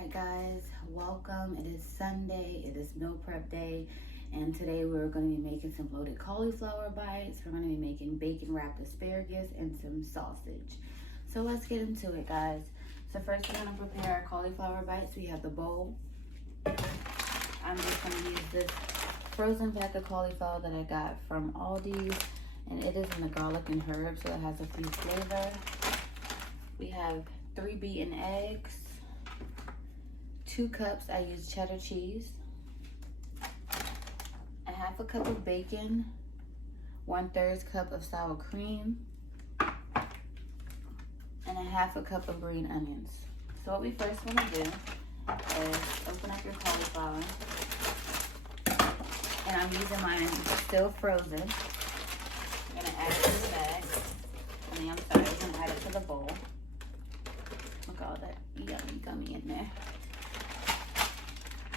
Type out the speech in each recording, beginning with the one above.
Alright guys, welcome. It is Sunday, it is meal prep day, and today we're going to be making some loaded cauliflower bites. We're going to be making bacon wrapped asparagus and some sausage. So let's get into it, guys. So first we're going to prepare our cauliflower bites. We have the bowl. I'm just going to use this frozen pack of cauliflower that I got from Aldi, and it is in the garlic and herbs, so it has a few flavor. We have 3 beaten eggs, 2 cups, I use cheddar cheese, a half a cup of bacon, 1/3 cup of sour cream, and a half a cup of green onions. So what we first want to do is open up your cauliflower, and I'm using mine still frozen. I'm going to add it to the bag. I'm sorry, we're going to add it to the bowl. Look at all that yummy gummy in there.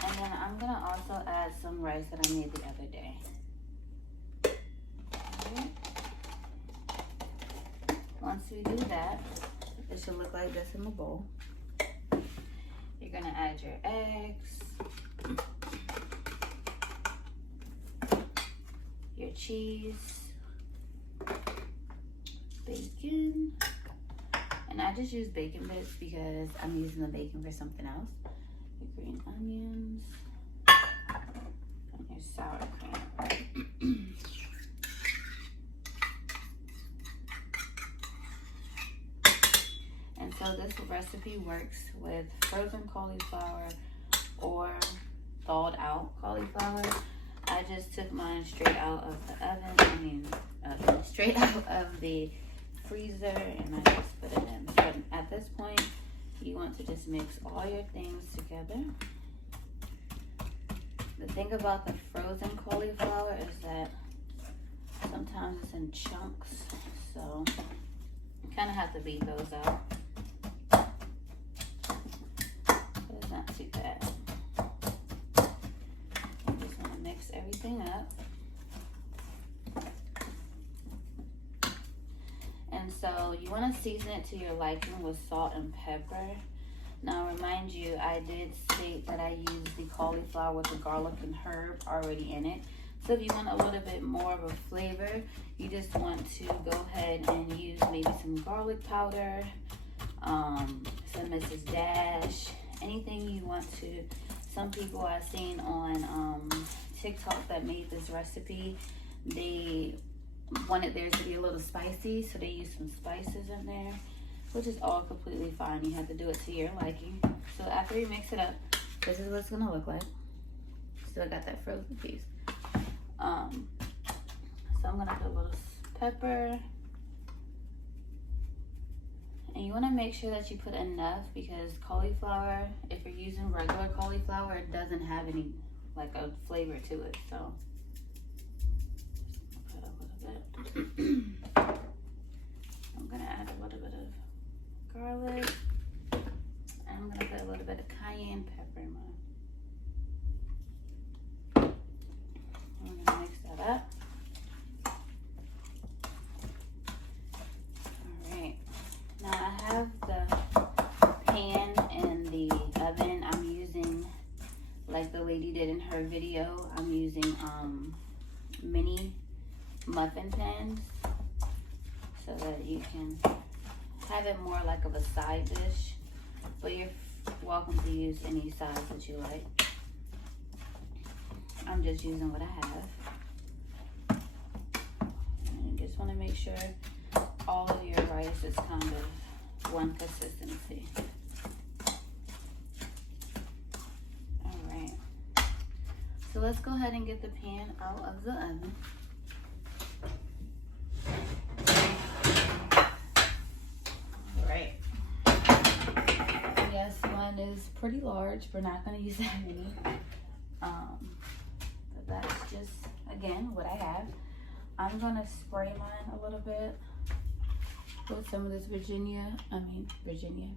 And then I'm gonna also add some rice that I made the other day. Right. Once we do that, it should look like this in the bowl. You're gonna add your eggs, your cheese, bacon, and I just use bacon bits because I'm using the bacon for something else. Your green onions, and your sour cream. And so this recipe works with frozen cauliflower or thawed out cauliflower. I just took mine straight out of the oven, straight out of the freezer, and I just put it in. But at this point, you want to just mix all your things together. The thing about the frozen cauliflower is that sometimes it's in chunks, so you kind of have to beat those out. But it's not too bad. You just want to mix everything up. And so you want to season it to your liking with salt and pepper. Now remind you, I did state that I used the cauliflower with the garlic and herb already in it. So if you want a little bit more of a flavor, you just want to go ahead and use maybe some garlic powder, some Mrs. Dash, anything you want to. Some people I've seen on TikTok that made this recipe, they wanted theirs to be a little spicy, so they use some spices in there, which is all completely fine. You have to do it to your liking. So after you mix it up, this is what it's gonna look like. Still got that frozen piece. So I'm gonna put a little pepper, and you want to make sure that you put enough, because cauliflower, if you're using regular cauliflower, it doesn't have any like a flavor to it. So I'm gonna add a little bit of garlic, and I'm gonna put a little bit of cayenne pepper in mine. I'm gonna mix that up. Alright, now I have the pan in the oven. I'm using, like the lady did in her video, I'm using mini muffin pans, so that you can have it more like of a side dish, but you're welcome to use any size that you like. I'm just using what I have, and you just want to make sure all of your rice is kind of one consistency. All right, so let's go ahead and get the pan out of the oven. Yes, mine is pretty large. We're not going to use that many. But that's just, again, what I have. I'm going to spray mine a little bit with some of this Virginia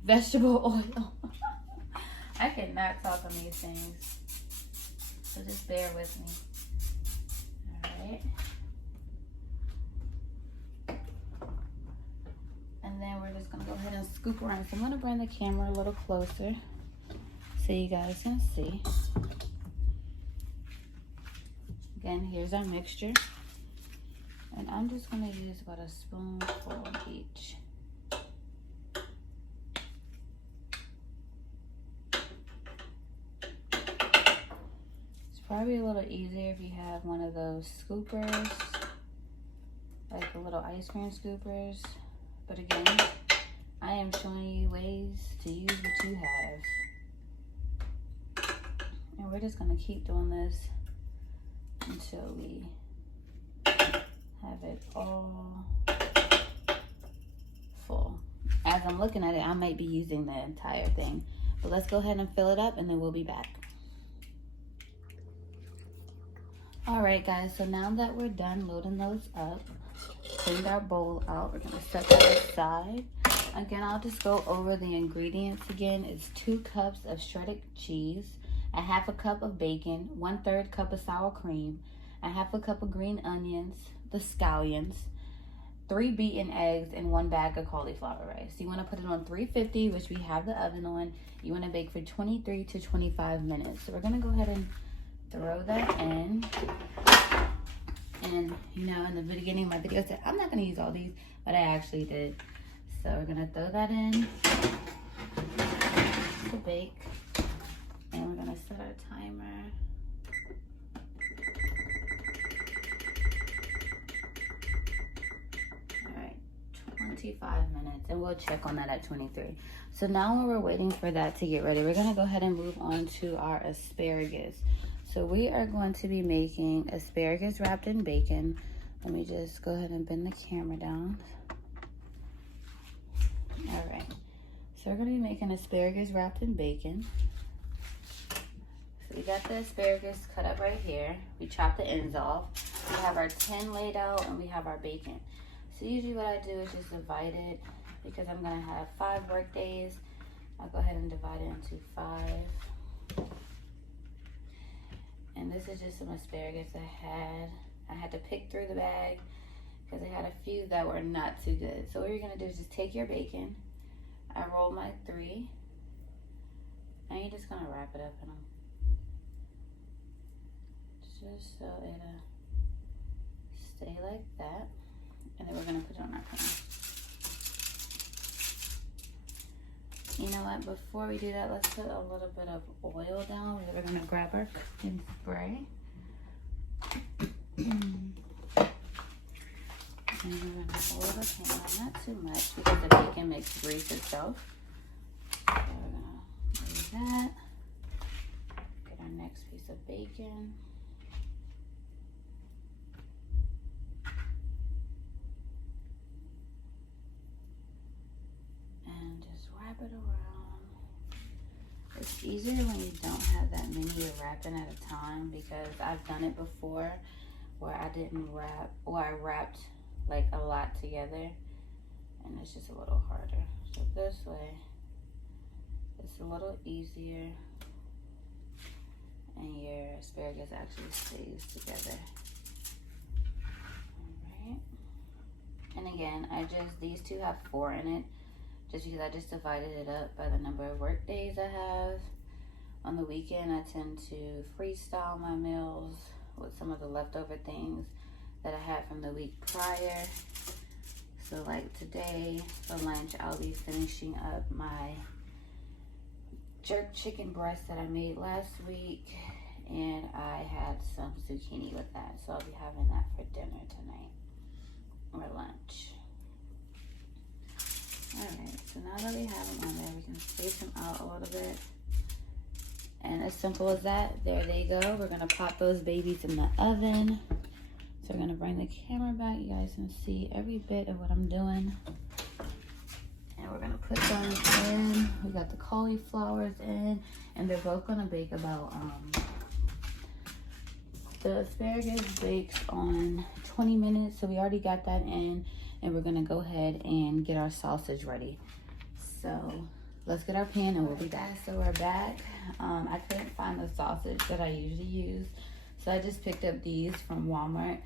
vegetable oil. I cannot talk on these things, so just bear with me. All right. And then we're just gonna go ahead and scoop around. So I'm gonna bring the camera a little closer see, you guys can see. Again, here's our mixture. And I'm just gonna use about a spoonful each. It's probably a little easier if you have one of those scoopers, like the little ice cream scoopers. But again, I am showing you ways to use what you have. And we're just gonna keep doing this until we have it all full. As I'm looking at it, I might be using the entire thing. But let's go ahead and fill it up and then we'll be back. Alright guys, so now that we're done loading those up, cleaned our bowl out, we're gonna set that aside. Again, I'll just go over the ingredients again. It's 2 cups of shredded cheese, a 1/2 cup of bacon, 1/3 cup of sour cream, a 1/2 cup of green onions, the scallions, 3 beaten eggs, and 1 bag of cauliflower rice. You want to put it on 350, which we have the oven on. You want to bake for 23 to 25 minutes. So we're going to go ahead and throw that in. And you know, in the beginning of my video, I said I'm not going to use all these, but I actually did. So we're going to throw that in to bake. And we're going to set our timer. All right, 25 minutes, and we'll check on that at 23. So now while we're waiting for that to get ready, we're going to go ahead and move on to our asparagus. So we are going to be making asparagus wrapped in bacon. Let me just go ahead and bend the camera down. All right, so we're going to be making asparagus wrapped in bacon. So we got the asparagus cut up right here. We chopped the ends off. We have our tin laid out and we have our bacon. So usually what I do is just divide it because I'm going to have 5 work days. I'll go ahead and divide it into 5. And this is just some asparagus I had to pick through the bag because I had a few that were not too good. So what you're gonna do is just take your bacon. I roll my 3. And you're just gonna wrap it up in them. Just so it'll stay like that. And then we're gonna put it on our pan. You know what, before we do that, let's put a little bit of oil down. We're gonna grab our cooking spray. And we're gonna oil the pan, not too much because the bacon makes grease itself. So we're gonna do that. Get our next piece of bacon. And just wrap it around. It's easier when you don't have that many you're wrapping at a time because I've done it before where I didn't wrap, or I wrapped like a lot together and it's just a little harder. So this way it's a little easier and your asparagus actually stays together. Alright. And again, these 2 have 4 in it just because I just divided it up by the number of work days I have. On the weekend, I tend to freestyle my meals with some of the leftover things that I had from the week prior. So like today for lunch, I'll be finishing up my jerk chicken breast that I made last week, and I had some zucchini with that. So I'll be having that for dinner tonight or lunch. All right, so now that we have them on there, we can space them out a little bit. And as simple as that, there they go. We're gonna pop those babies in the oven. So we're gonna bring the camera back. You guys can see every bit of what I'm doing. And we're gonna put those in. We got the cauliflowers in, and they're both gonna bake about, the asparagus bakes on 20 minutes. So we already got that in, and we're gonna go ahead and get our sausage ready. So let's get our pan and we'll be back. So we're back. I couldn't find the sausage that I usually use, so I just picked up these from Walmart.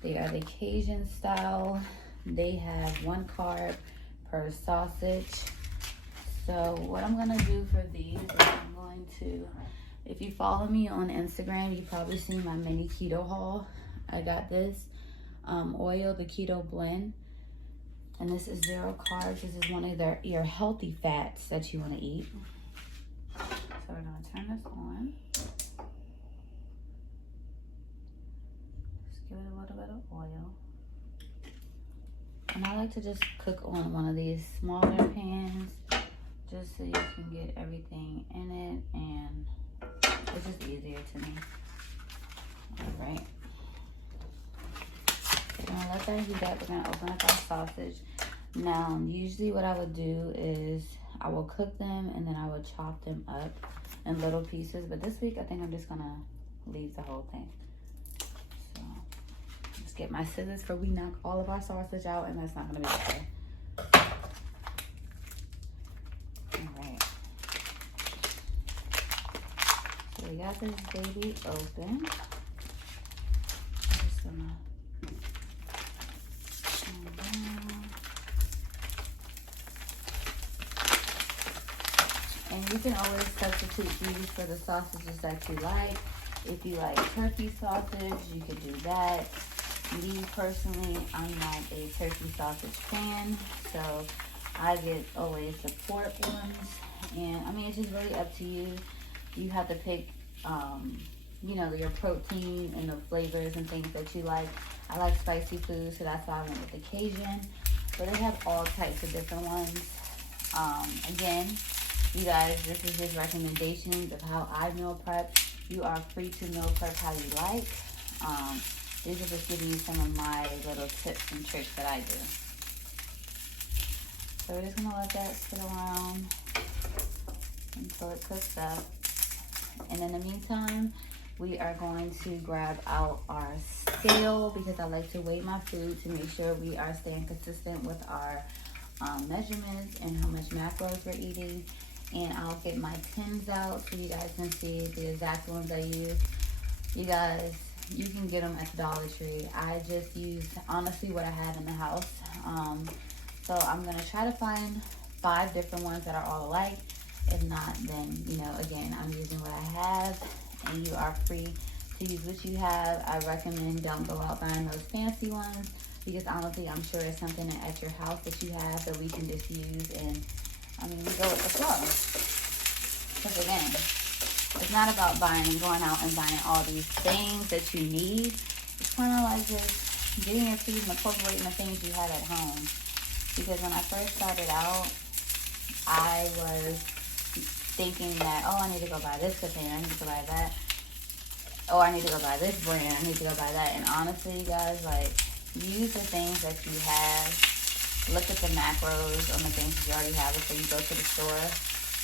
They are the Cajun style. They have 1 carb per sausage. So what I'm gonna do for these is I'm going going to, if you follow me on Instagram, you probably seen my mini keto haul. I got this oil, the keto blend, and this is 0 carbs. This is one of your healthy fats that you want to eat. So we're gonna turn this on. Just give it a little bit of oil. And I like to just cook on one of these smaller pans, just so you can get everything in it, and it's just easier to me. All right. We're gonna let that heat up. We're gonna open up our sausage. Now, usually what I would do is I will cook them and then I would chop them up in little pieces. But this week, I think I'm just gonna leave the whole thing. So, let's get my scissors before we knock all of our sausage out, and that's not gonna be okay. All right. So we got this baby open. I'm just gonna and you can always substitute these for the sausages that you like. If you like turkey sausage, you could do that. Me personally, I'm not a turkey sausage fan, so I get always the pork ones. And I mean, it's just really up to you. You have to pick, you know, your protein and the flavors and things that you like. I like spicy food, so that's why I went with the Cajun. But they have all types of different ones. Again, you guys, this is just recommendations of how I meal prep. You are free to meal prep how you like. These are just giving you some of my little tips and tricks that I do. So we're just gonna let that sit around until it cooks up. And in the meantime, we are going to grab out our scale, because I like to weigh my food to make sure we are staying consistent with our measurements and how much macros we're eating. And I'll get my tins out so you guys can see the exact ones I use. You guys, you can get them at the Dollar Tree. I just used, honestly, what I had in the house. So I'm going to try to find 5 different ones that are all alike. If not, then, you know, again, I'm using what I have, and you are free to use what you have. I recommend don't go out buying those fancy ones, because honestly, I'm sure it's something at your house that you have that we can just use, and I mean, we go with the flow. Because again, it's not about going out and buying all these things that you need. It's kind of like just getting your food and incorporating the things you have at home. Because when I first started out, I was thinking that, oh, I need to go buy this container, I need to buy that. Oh, I need to go buy this brand, I need to go buy that. And honestly, you guys, like, use the things that you have. Look at the macros on the things that you already have before you go to the store.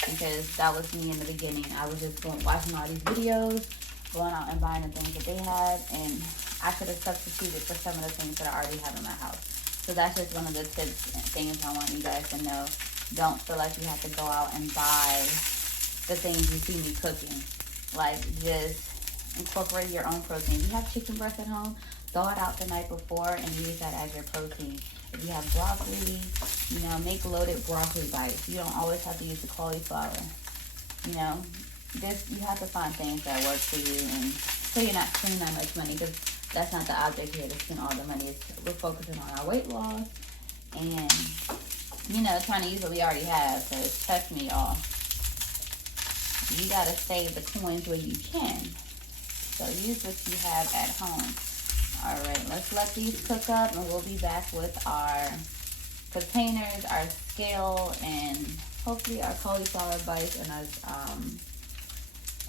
Because that was me in the beginning. I was just watching all these videos, going out and buying the things that they had, and I could have substituted for some of the things that I already have in my house. So that's just one of the tips and things I want you guys to know. Don't feel like you have to go out and buy the things you see me cooking. Like, just incorporate your own protein. If you have chicken breast at home, thaw it out the night before and use that as your protein. If you have broccoli, you know, make loaded broccoli bites. You don't always have to use the cauliflower. You know, you have to find things that work for you, and so you're not spending that much money, because that's not the object here to spend all the money. We're focusing on our weight loss and, you know, trying to use what we already have. Because trust me, y'all, you got to save the coins where you can. So use what you have at home. All right, let's let these cook up, and we'll be back with our containers, our scale, and hopefully our cauliflower bites and our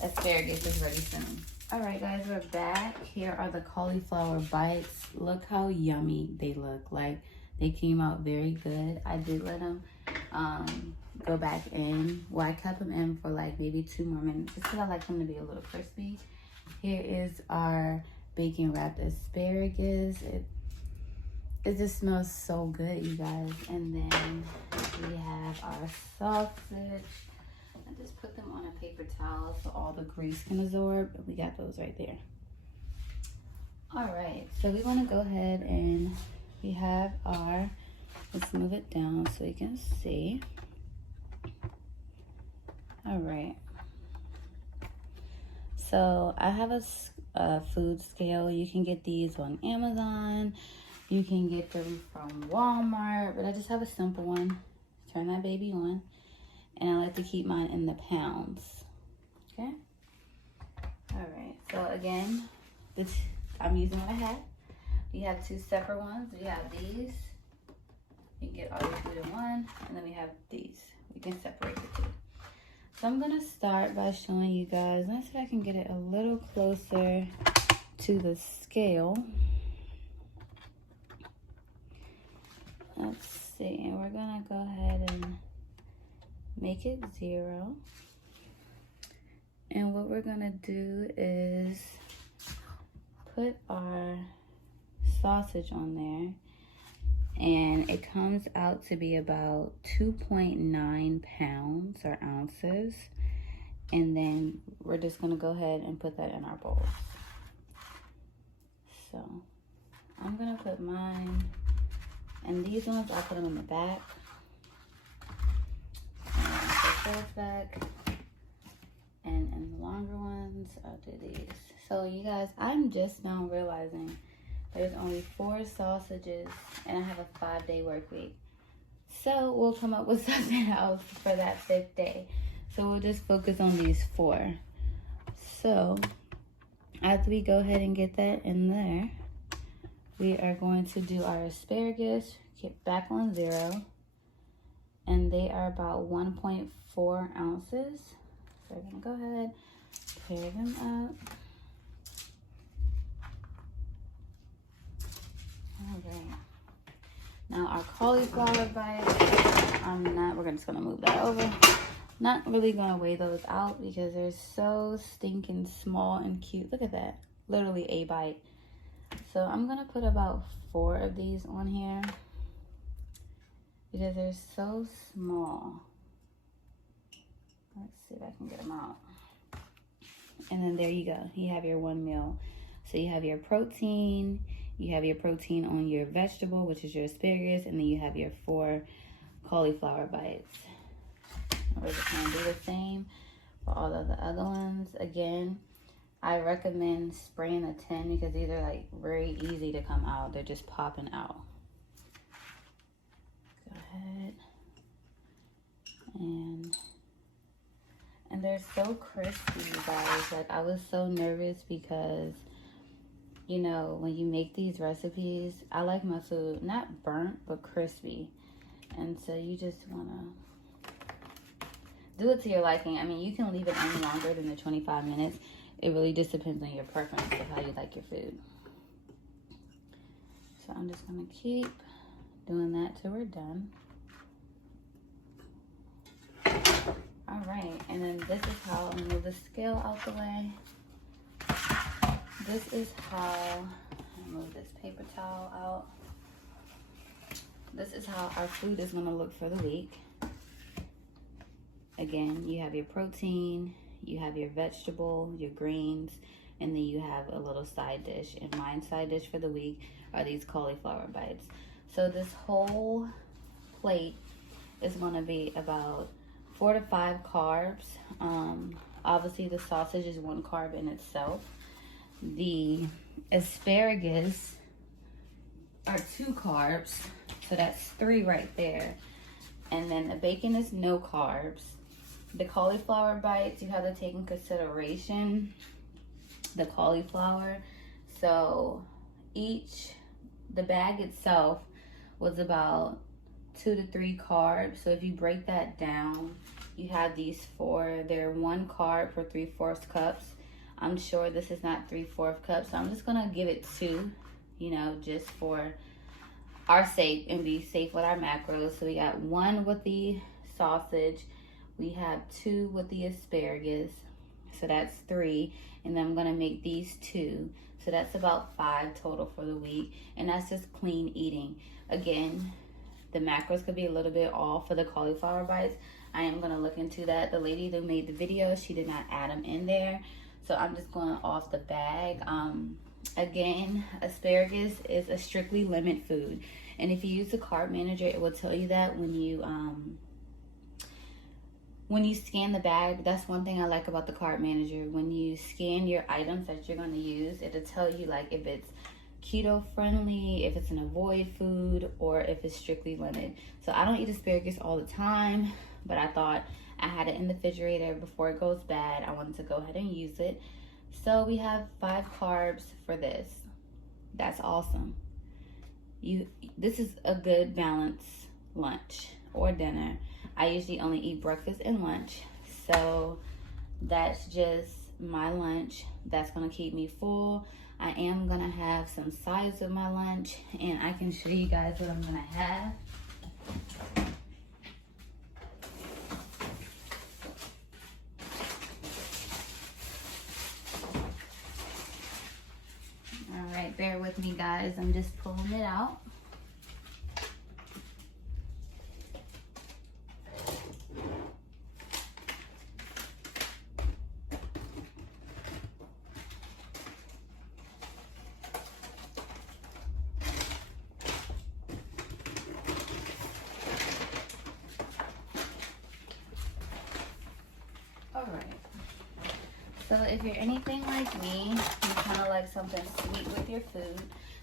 asparagus is ready soon. All right, guys, we're back. Here are the cauliflower bites. Look how yummy they look. Like, they came out very good. I did let them go back in. Well, I kept them in for like maybe 2 more minutes, just because I like them to be a little crispy. Here is our bacon wrapped asparagus. It just smells so good, you guys. And then we have our sausage. I just put them on a paper towel so all the grease can absorb. We got those right there. All right, so we want to go ahead and we have our, let's move it down so you can see. All right, So I have a food scale. You can get these on Amazon. You can get them from Walmart, but I just have a simple one. Turn that baby on, and I like to keep mine in the pounds. Okay. All right. So again, I'm using what I have. We have two separate ones. We have these. You can get all your food in one, and then we have these. We can separate the two. So I'm gonna start by showing you guys. Let's see if I can get it a little closer to the scale. Let's see, and we're gonna go ahead and make it 0. And what we're gonna do is put our sausage on there, and it comes out to be about 2.9 pounds or ounces. And then we're just gonna go ahead and put that in our bowls. So I'm gonna put mine, and these ones I'll put them in the back. And put those back. And in the longer ones, I'll do these. So you guys, I'm just now realizing there's only 4 sausages, and I have a 5-day work week. So we'll come up with something else for that 5th day. So we'll just focus on these 4. So after we go ahead and get that in there, we are going to do our asparagus, get back on 0. And they are about 1.4 ounces. So we're gonna go ahead, pair them up. All right. Now our cauliflower bites, we're just gonna move that over. Not really gonna weigh those out because they're so stinking small and cute. Look at that, literally a bite. So I'm gonna put about 4 of these on here because they're so small. Let's see if I can get them out. And then there you go, you have your 1 meal. So you have your protein, you have your protein on your vegetable, which is your asparagus, and then you have your 4 cauliflower bites. And we're just gonna do the same for all of the other ones. Again, I recommend spraying the tin because these are like very easy to come out. They're just popping out. Go ahead. And they're so crispy, you guys. Like, I was so nervous because, you know, when you make these recipes, I like my food not burnt, but crispy. And so you just want to do it to your liking. I mean, you can leave it any longer than the 25 minutes. It really just depends on your preference of how you like your food. So I'm just going to keep doing that till we're done. All right, and then this is how, I'm gonna move the scale out the way. This is how, I'll move this paper towel out. This is how our food is gonna look for the week. Again, you have your protein, you have your vegetable, your greens, and then you have a little side dish. And my side dish for the week are these cauliflower bites. So this whole plate is gonna be about 4 to 5 carbs. Obviously the sausage is 1 carb in itself. The asparagus are 2 carbs, so that's 3 right there. And then the bacon is no carbs. The cauliflower bites, you have to take in consideration the cauliflower. So the bag itself was about 2 to 3 carbs. So if you break that down, you have these 4. They're 1 carb for 3/4 cups. I'm sure this is not 3/4 cups, so I'm just gonna give it 2, you know, just for our sake and be safe with our macros. So we got 1 with the sausage, we have 2 with the asparagus, so that's 3, and then I'm gonna make these 2, so that's about 5 total for the week, and that's just clean eating. Again, the macros could be a little bit off for the cauliflower bites. I am gonna look into that. The lady that made the video, she did not add them in there, so I'm just going off the bag. Again, asparagus is a strictly limit food, and if you use the carb manager, it will tell you that when you when you scan the bag, that's one thing I like about the cart manager. When you scan your items that you're going to use, it'll tell you like if it's keto friendly, if it's an avoid food, or if it's strictly limited. So I don't eat asparagus all the time, but I thought I had it in the refrigerator before it goes bad. I wanted to go ahead and use it. So we have 5 carbs for this. That's awesome. This is a good balanced lunch or dinner. I usually only eat breakfast and lunch, so that's just my lunch. That's gonna keep me full. I am gonna have some sides with my lunch, and I can show you guys what I'm gonna have. All right, bear with me guys, I'm just pulling it out. So if you're anything like me, you kind of like something sweet with your food.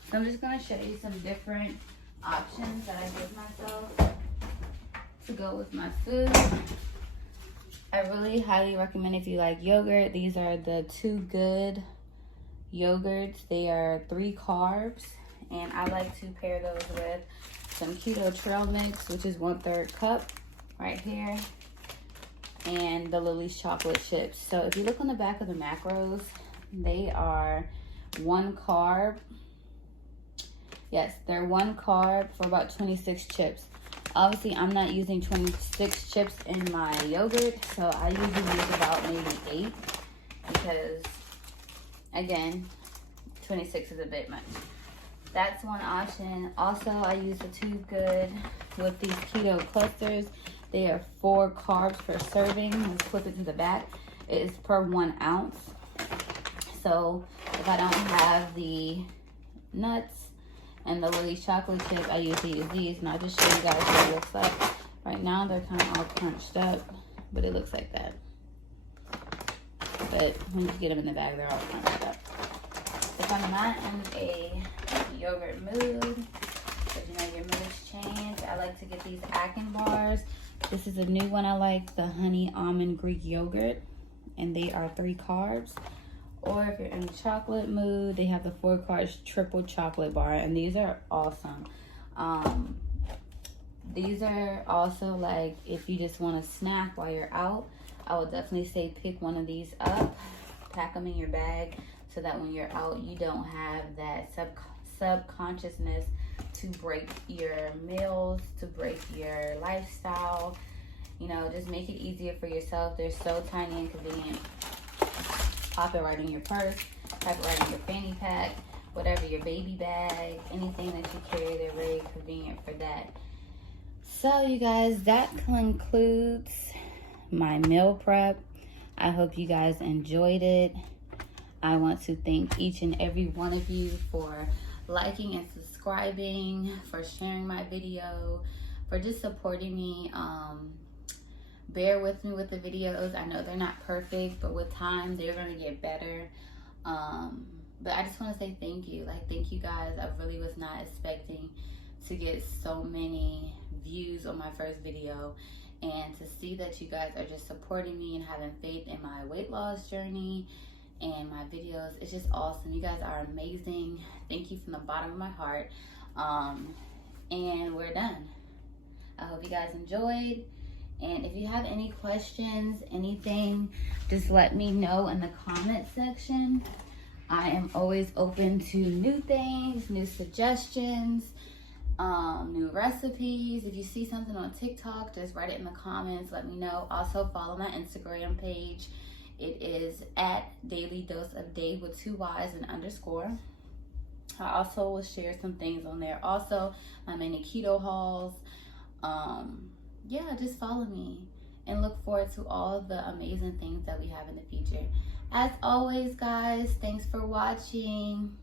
So I'm just going to show you some different options that I give myself to go with my food. I really highly recommend if you like yogurt. These are the Too Good yogurts. They are 3 carbs, and I like to pair those with some keto trail mix, which is 1/3 cup right here, and the Lily's chocolate chips. So if you look on the back of the macros, they are 1 carb. Yes, they're 1 carb for about 26 chips. Obviously, I'm not using 26 chips in my yogurt, so I usually use about maybe 8 because, again, 26 is a bit much. That's one option. Also, I use the Too Good with these keto clusters. They are 4 carbs per serving. Let's flip it to the back. It is per 1 ounce. So if I don't have the nuts and the Lily's chocolate chip, I usually use these. And I'll just show you guys what it looks like. Right now they're kind of all crunched up, but it looks like that. But when you get them in the bag, they're all crunched up. If I'm not in a yogurt mood, but you know your moods change, I like to get these Atkins bars. This is a new one I like, the honey almond Greek yogurt, and they are 3 carbs. Or if you're in the chocolate mood, they have the 4 carbs triple chocolate bar, and these are awesome. These are also like if you just want to snack while you're out, I would definitely say pick one of these up, pack them in your bag, so that when you're out, you don't have that subconsciousness to break your meals, to break your lifestyle. You know, just make it easier for yourself. They're so tiny and convenient. Pop it right in your purse, pop it right in your fanny pack, whatever, your baby bag, anything that you carry, they're very convenient for that. So you guys, that concludes my meal prep. I hope you guys enjoyed it. I want to thank each and every one of you for liking and subscribing, for sharing my video, for just supporting me. Bear with me with the videos. I know they're not perfect, but with time they're going to get better. But I just want to say thank you. Like, thank you guys. I really was not expecting to get so many views on my first video, and to see that you guys are just supporting me and having faith in my weight loss journey and my videos. It's just awesome. You guys are amazing. Thank you from the bottom of my heart. And we're done. I hope you guys enjoyed. And if you have any questions, anything, just let me know in the comment section. I am always open to new things, new suggestions, new recipes. If you see something on TikTok, just write it in the comments. Let me know. Also follow my Instagram page. It is at Daily Dose of Day with 2 Y's and _. I also will share some things on there. Also, my mini keto hauls. Yeah, just follow me and look forward to all the amazing things that we have in the future. As always, guys, thanks for watching.